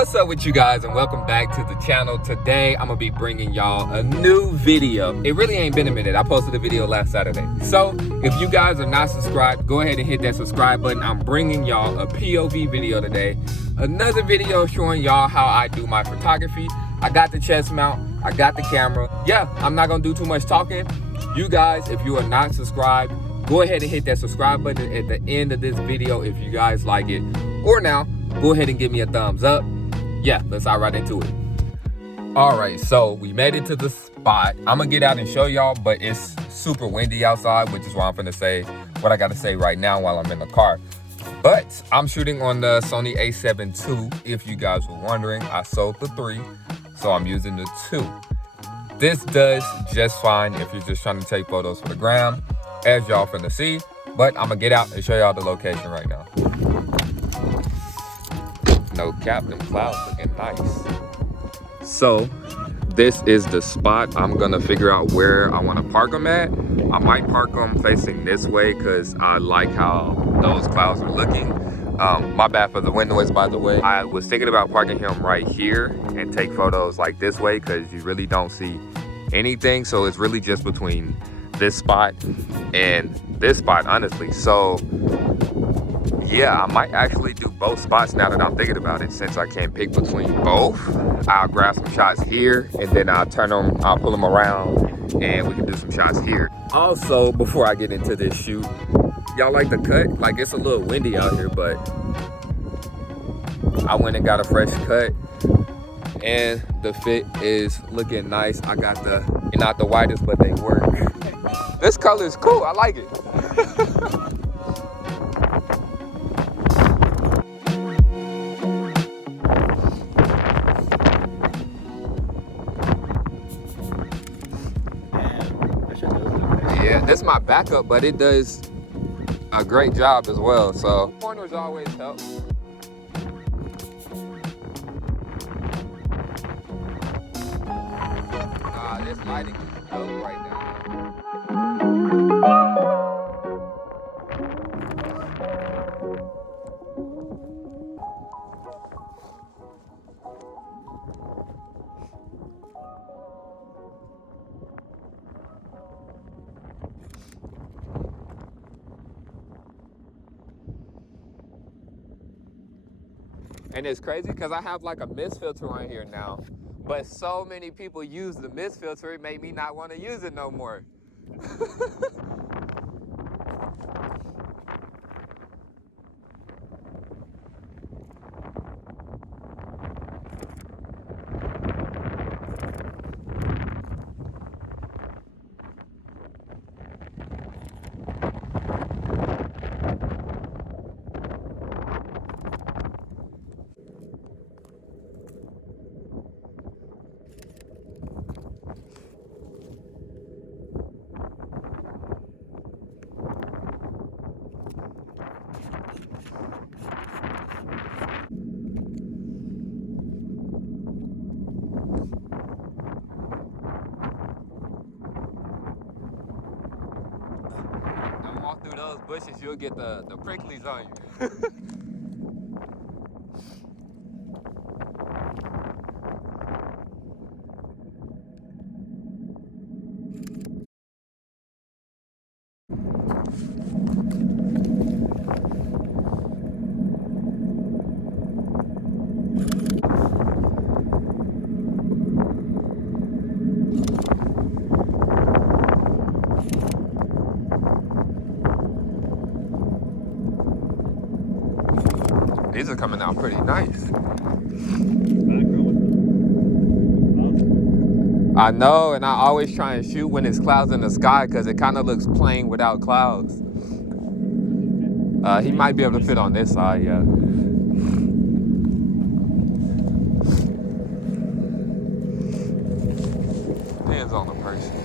What's up with you guys, and welcome back to the channel. Today I'm gonna be bringing y'all a new video. It really ain't been a minute. I posted a video last Saturday. So if you guys are not subscribed, go ahead and hit that subscribe button. I'm bringing y'all a POV video today. Another video showing y'all how I do my photography. I got the chest mount, I got the camera. Yeah, I'm not gonna do too much talking. You guys, if you are not subscribed, go ahead and hit that subscribe button at the end of this video if you guys like it. Or now, go ahead and give me a thumbs up. Yeah, let's hop right into it. All right, so we made it to the spot. I'm gonna get out and show y'all, but it's super windy outside, which is why I'm gonna say what I gotta say right now while I'm in the car. But I'm shooting on the Sony a7 II. If you guys were wondering, I sold the 3, so I'm using the 2. This does just fine if you're just trying to take photos for the gram, as y'all finna see. But I'm gonna get out and show y'all the location right now. No cap, them clouds looking nice. So this is the spot. I'm gonna figure out where I want to park them at. I might park them facing this way because I like how those clouds are looking. My bad for the wind noise, by the way. I was thinking about parking him right here and take photos like this way because you really don't see anything. So it's really just between this spot and this spot, honestly. So yeah, I might actually do both spots now that I'm thinking about it, since I can't pick between both. I'll grab some shots here and then I'll pull them around and we can do some shots here. Also, before I get into this shoot, y'all like the cut? Like, it's a little windy out here, but I went and got a fresh cut and the fit is looking nice. I got they're not the widest, but they work. This color is cool, I like it. Yeah, this is my backup, but it does a great job as well. So corners always help. This lighting is dope right now. And it's crazy because I have like a mist filter on here now, but so many people use the mist filter, it made me not want to use it no more. Through those bushes, you'll get the pricklies on you. These are coming out pretty nice. I know, and I always try and shoot when it's clouds in the sky because it kind of looks plain without clouds. He might be able to fit on this side, yeah. Depends on the person.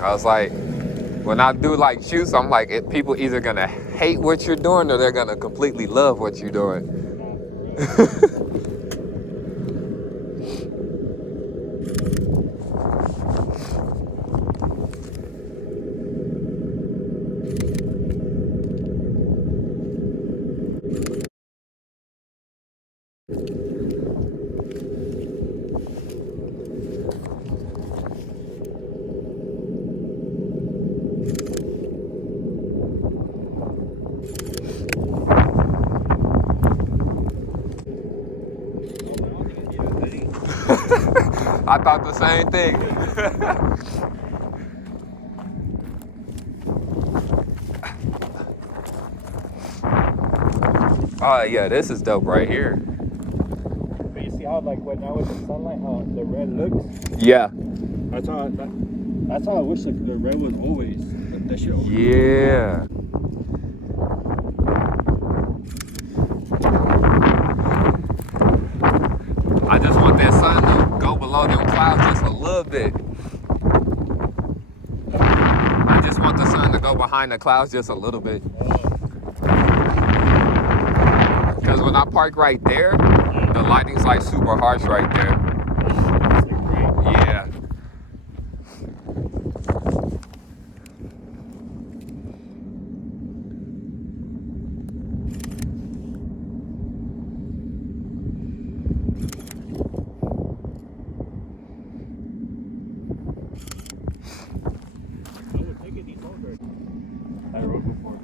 I was like, when I do like shoots, I'm like, people either gonna hate what you're doing or they're gonna completely love what you're doing. I thought the same thing. Oh yeah, this is dope right here. But you see how like when I was in sunlight, how the red looks? Yeah. That's how I wish like the red was always. That shit always. Yeah. I just want that sun to go below them clouds just a little bit. I just want the sun to go behind the clouds just a little bit. Because when I park right there, the lighting's like super harsh right there. Yeah.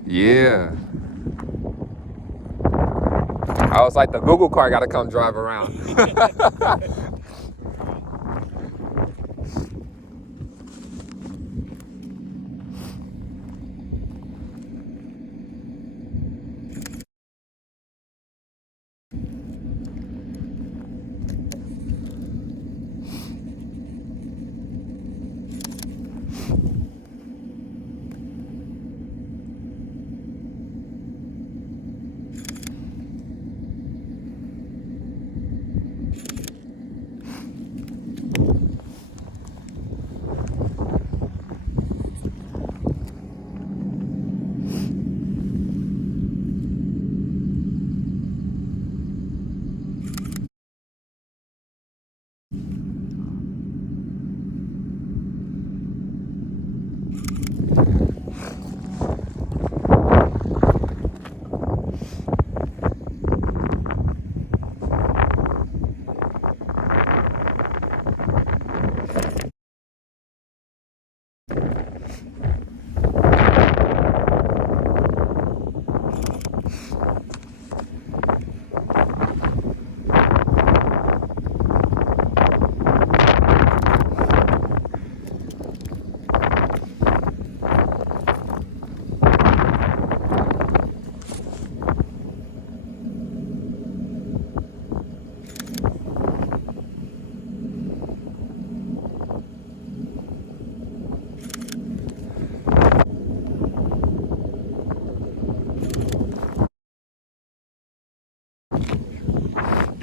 Yeah. I was like, the Google car got to come drive around.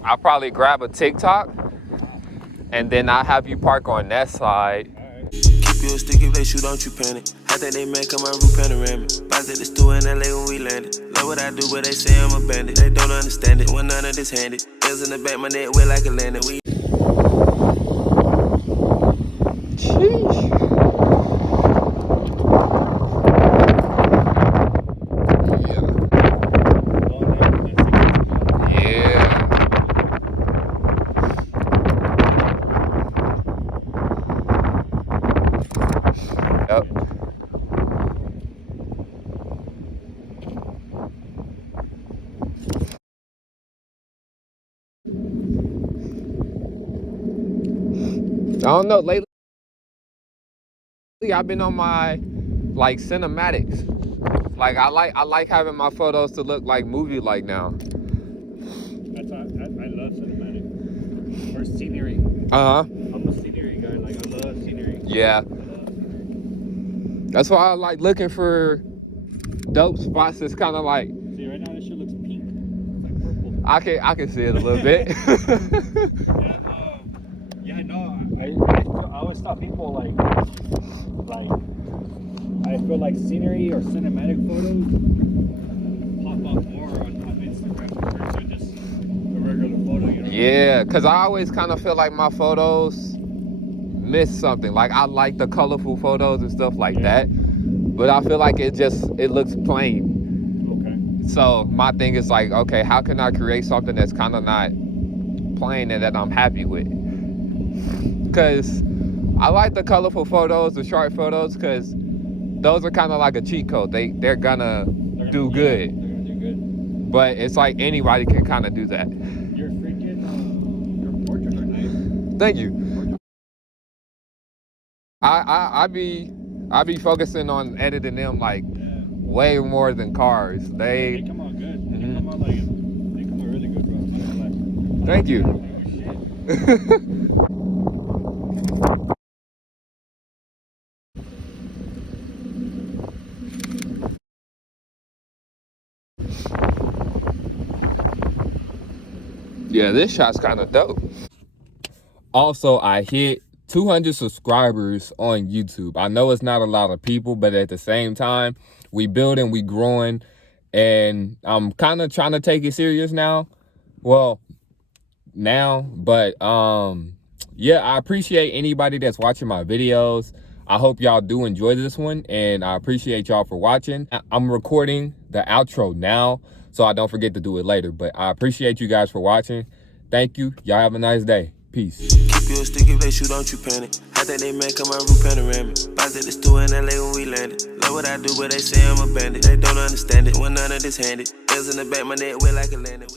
I'll probably grab a TikTok and then I'll have you park on that side. Keep you a stick if they shoot, don't you panic. I think they may come out roof panoramic. Box at the store in LA when we landed. Love what I do, but they say I'm a bandit. They don't understand it when none of this handed. Bills in the back, my neck wet like a landing. We I don't know, lately I've been on my like cinematics. Like I like having my photos to look like movie like now. I love cinematic or scenery. I'm a scenery guy. Like I love scenery. Yeah. That's why I like looking for dope spots. It's kind of like. See, right now this shit looks pink. It's like purple. I can see it a little bit. Yeah, no. I always stop people like I feel like scenery or cinematic photos pop up more on Instagram compared to just a regular photo. You know? Yeah, because I always kind of feel like my photos miss something. Like I like the colorful photos and stuff like that, but I feel like it looks plain. Okay. So my thing is like, okay, how can I create something that's kind of not plain and that I'm happy with? Because I like the colorful photos, the short photos, because those are kind of like a cheat code. They're gonna do good. They're gonna do good. But it's like anybody can kind of do that. Your portraits are nice. Thank you. I be focusing on editing them like way more than cars. They come out good. They come out really good, bro. I'm not gonna lie. Thank you. Yeah, this shot's kind of dope. Also, I hit 200 subscribers on YouTube. I know it's not a lot of people, but at the same time, we building, we growing, and I'm kind of trying to take it serious now. Well, now, but yeah, I appreciate anybody that's watching my videos. I hope y'all do enjoy this one, and I appreciate y'all for watching. I'm recording the outro now, so I don't forget to do it later, but I appreciate you guys for watching. Thank you. Y'all have a nice day. Peace. Keep you a sticky face, shoot, don't you panic. I think they make my roof panoramic. Bounce at the store in LA when we landed. Love what I do, but they say I'm a bandit. They don't understand it when none of this handed. Bills in the back, my neck wet like a landed.